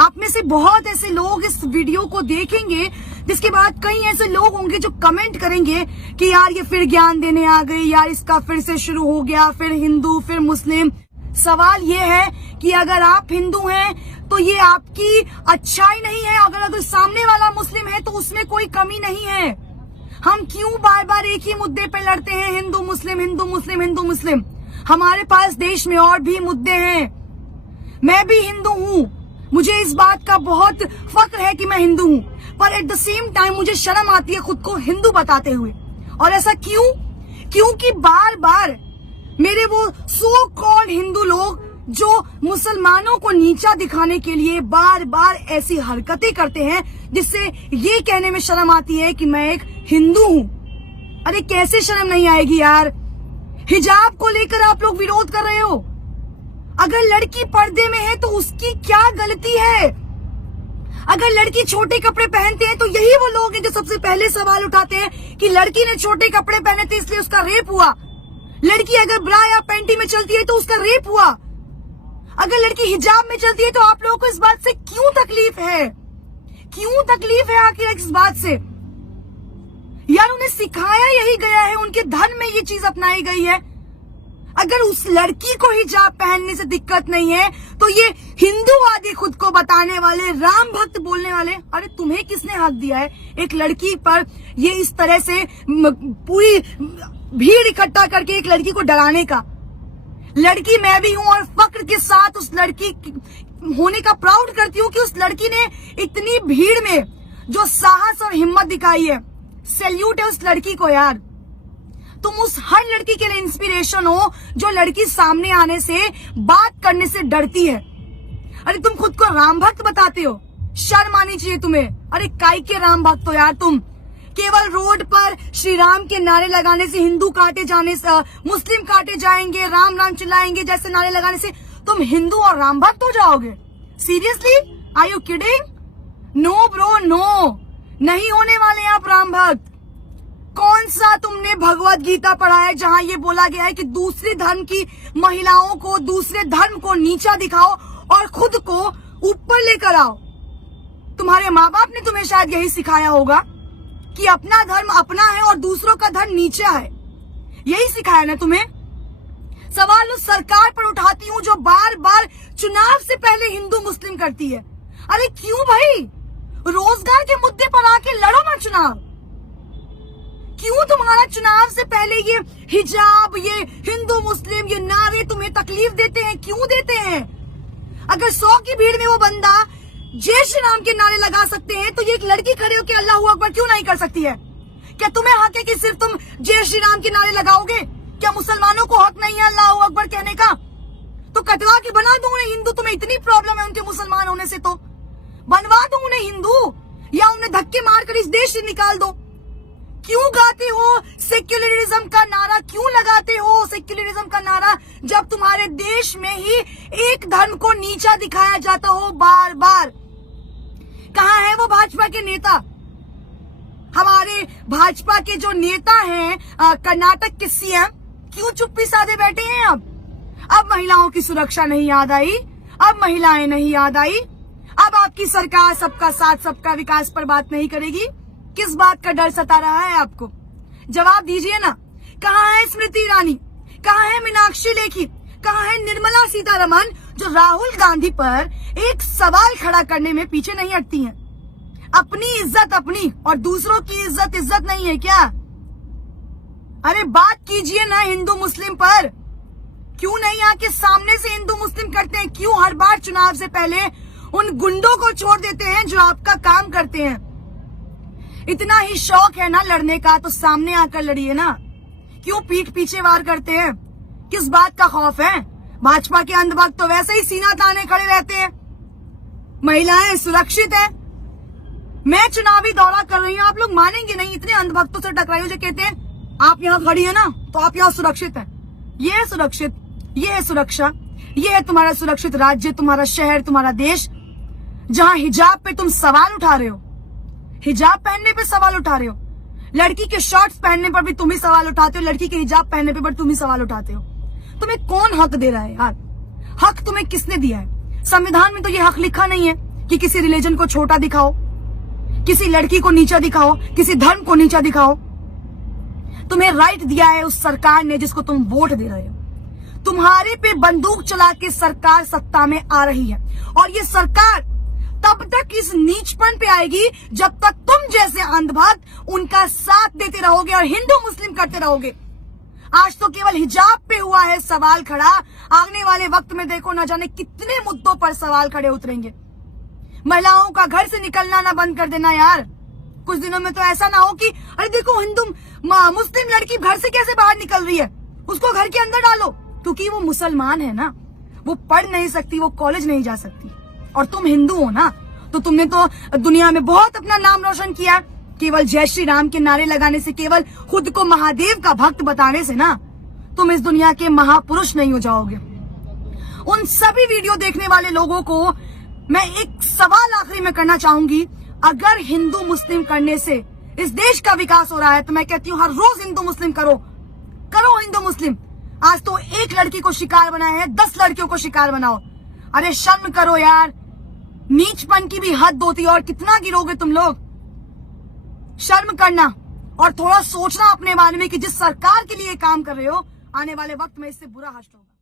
आप में से बहुत ऐसे लोग इस वीडियो को देखेंगे, जिसके बाद कई ऐसे लोग होंगे जो कमेंट करेंगे कि यार ये फिर ज्ञान देने आ गई, यार इसका फिर से शुरू हो गया, फिर हिंदू फिर मुस्लिम। सवाल ये है कि अगर आप हिंदू हैं तो ये आपकी अच्छाई नहीं है, अगर सामने वाला मुस्लिम है तो उसमें कोई कमी नहीं है। हम क्यों बार बार एक ही मुद्दे पे लड़ते हैं, हिंदू मुस्लिम हिंदू मुस्लिम हिंदू मुस्लिम? हमारे पास देश में और भी मुद्दे हैं। मैं भी हिंदू हूँ, मुझे इस बात का बहुत फक्र है कि मैं हिंदू हूँ, पर एट द सेम टाइम मुझे शर्म आती है खुद को हिंदू बताते हुए। और ऐसा क्यों? क्योंकि बार बार मेरे वो सो कॉल्ड हिंदू लोग जो मुसलमानों को नीचा दिखाने के लिए बार बार ऐसी हरकतें करते हैं, जिससे ये कहने में शर्म आती है कि मैं एक हिंदू हूँ। अरे कैसे शर्म नहीं आएगी यार? हिजाब को लेकर आप लोग विरोध कर रहे हो। अगर लड़की पर्दे में है तो उसकी क्या गलती है? अगर लड़की छोटे कपड़े पहनते हैं तो यही वो लोग हैं जो सबसे पहले सवाल उठाते हैं कि लड़की ने छोटे कपड़े पहने थे इसलिए उसका रेप हुआ। लड़की अगर ब्रा या पैंटी में चलती है तो उसका रेप हुआ। अगर लड़की हिजाब में चलती है तो आप लोगों को इस बात से क्यों तकलीफ है? क्यों तकलीफ है आखिर इस बात से? यार उन्हें सिखाया यही गया है, उनके धर्म में ये चीज अपनाई गई है। अगर उस लड़की को हिजाब पहनने से दिक्कत नहीं है तो ये हिंदूवादी खुद को बताने वाले, राम भक्त बोलने वाले, अरे तुम्हें किसने हक दिया है एक लड़की पर ये इस तरह से पूरी भीड़ इकट्ठा करके एक लड़की को डराने का? लड़की मैं भी हूं और फक्र के साथ उस लड़की होने का प्राउड करती हूँ कि उस लड़की ने इतनी भीड़ में जो साहस और हिम्मत दिखाई है। सैल्यूट है उस लड़की को यार। तुम उस हर लड़की के लिए इंस्पिरेशन हो जो लड़की सामने आने से, बात करने से डरती है। अरे तुम खुद को राम भक्त बताते हो, शर्म आनी चाहिए तुम्हें। अरे काय के राम भक्त हो यार तुम? केवल रोड पर श्री राम के नारे लगाने से, हिंदू काटे जाने से, मुस्लिम काटे जाएंगे, राम राम चिल्लाएंगे जैसे नारे लगाने से तुम हिंदू और राम भक्त हो जाओगे? Seriously? Are you kidding? No bro no, नहीं होने वाले आप राम भक्त। कौन सा तुमने भगवत गीता पढ़ा है जहां ये बोला गया है कि दूसरे धर्म की महिलाओं को, दूसरे धर्म को नीचा दिखाओ और खुद को ऊपर लेकर आओ? तुम्हारे माँ बाप ने तुम्हें शायद यही सिखाया होगा कि अपना धर्म अपना है और दूसरों का धर्म नीचा है। यही सिखाया ना तुम्हें? सवाल उस सरकार पर उठाती हूँ जो बार बार चुनाव से पहले हिंदू मुस्लिम करती है। अरे क्यों भाई? रोजगार के मुद्दे पर आके लड़ो ना चुनाव। क्यों तुम्हारा चुनाव से पहले ये हिजाब, ये हिंदू मुस्लिम, ये नारे तुम्हें तकलीफ देते हैं? क्यों देते हैं? अगर 100 की भीड़ में वो बंदा जय श्री राम के नारे लगा सकते हैं तो ये एक लड़की खड़े होकर अल्लाह अकबर क्यों नहीं कर सकती है? क्या तुम्हें हक है कि सिर्फ तुम जय श्री राम के नारे लगाओगे? क्या मुसलमानों को हक नहीं है अल्लाह अकबर कहने का? तो कटवा के बना दो उन्हें हिंदू। तुम्हें इतनी प्रॉब्लम है उनके मुसलमान होने से तो बनवा दो उन्हें हिंदू, या उन्हें धक्के मारकर इस देश से निकाल दो। क्यों गाते हो सेक्युलरिज्म का नारा? क्यों लगाते हो सेक्युलरिज्म का नारा जब तुम्हारे देश में ही एक धर्म को नीचा दिखाया जाता हो बार बार? कहाँ है वो भाजपा के नेता? हमारे भाजपा के जो नेता हैं कर्नाटक के सीएम, क्यों चुप्पी साधे बैठे हैं? अब महिलाओं की सुरक्षा नहीं याद आई? अब महिलाएं नहीं याद आई? अब आपकी सरकार सबका साथ सबका विकास पर बात नहीं करेगी? किस बात का डर सता रहा है आपको? जवाब दीजिए ना। कहाँ है स्मृति ईरानी? कहाँ है मीनाक्षी लेखी? कहाँ है निर्मला सीतारमण जो राहुल गांधी पर एक सवाल खड़ा करने में पीछे नहीं हटती हैं? अपनी इज्जत अपनी और दूसरों की इज्जत नहीं है क्या? अरे बात कीजिए ना हिंदू मुस्लिम पर। क्यों नहीं आके सामने से हिंदू मुस्लिम करते हैं? क्यों हर बार चुनाव से पहले उन गुंडों को छोड़ देते हैं जो आपका काम करते हैं? इतना ही शौक है ना लड़ने का तो सामने आकर लड़िए ना। क्यों पीठ पीछे वार करते हैं? किस बात का खौफ है? भाजपा के अंधभक्त तो वैसे ही सीना ताने खड़े रहते हैं। महिलाएं सुरक्षित है। मैं चुनावी दौरा कर रही हूँ, आप लोग मानेंगे नहीं, इतने अंधभक्तों से टकराई हूँ जो कहते हैं आप यहाँ खड़ी है ना तो आप यहाँ सुरक्षित है। ये है सुरक्षित, ये है सुरक्षा, ये है तुम्हारा सुरक्षित राज्य, तुम्हारा शहर, तुम्हारा देश, जहाँ हिजाब पे तुम सवाल उठा रहे हो। हिजाब पहनने पे सवाल उठा रहे हो। लड़की के शॉर्ट्स पहनने पर भी तुम ही सवाल उठाते हो, लड़की के हिजाब पहनने पे पर तुम ही सवाल उठाते हो। तुम्हें कौन हक दे रहा है यार? हक तुम्हें किसने दिया है? संविधान में तो ये हक लिखा नहीं है कि किसी रिलीजन को छोटा दिखाओ, किसी लड़की को नीचा दिखाओ, किसी धर्म को नीचा दिखाओ। तुम्हें राइट दिया है उस सरकार ने जिसको तुम वोट दे रहे हो। तुम्हारे पे बंदूक चला के सरकार सत्ता में आ रही है और ये सरकार तब तक इस नीचपन पे आएगी जब तक तुम जैसे अंधभक्त उनका साथ देते रहोगे और हिंदू मुस्लिम करते रहोगे। आज तो केवल हिजाब पे हुआ है सवाल खड़ा, आने वाले वक्त में देखो न जाने कितने मुद्दों पर सवाल खड़े उतरेंगे। महिलाओं का घर से निकलना ना बंद कर देना यार। कुछ दिनों में तो ऐसा ना हो कि अरे देखो हिंदू मुस्लिम लड़की घर से कैसे बाहर निकल रही है, उसको घर के अंदर डालो, क्योंकि वो मुसलमान है ना, वो पढ़ नहीं सकती, वो कॉलेज नहीं जा सकती। और तुम हिंदू हो ना, तो तुमने तो दुनिया में बहुत अपना नाम रोशन किया। केवल जय श्री राम के नारे लगाने से, केवल खुद को महादेव का भक्त बताने से ना तुम इस दुनिया के महापुरुष नहीं हो जाओगे। उन सभी वीडियो देखने वाले लोगों को मैं एक सवाल आखिरी में करना चाहूंगी, अगर हिंदू मुस्लिम करने से इस देश का विकास हो रहा है तो मैं कहती हूँ हर रोज हिंदू मुस्लिम करो हिंदू मुस्लिम। आज तो एक लड़की को शिकार बनाए हैं, 10 लड़कियों को शिकार बनाओ। अरे शर्म करो यार, नीचपन की भी हद होती है और कितना गिरोगे तुम लोग। शर्म करना और थोड़ा सोचना अपने बारे में कि जिस सरकार के लिए काम कर रहे हो आने वाले वक्त में इससे बुरा हश्र होगा।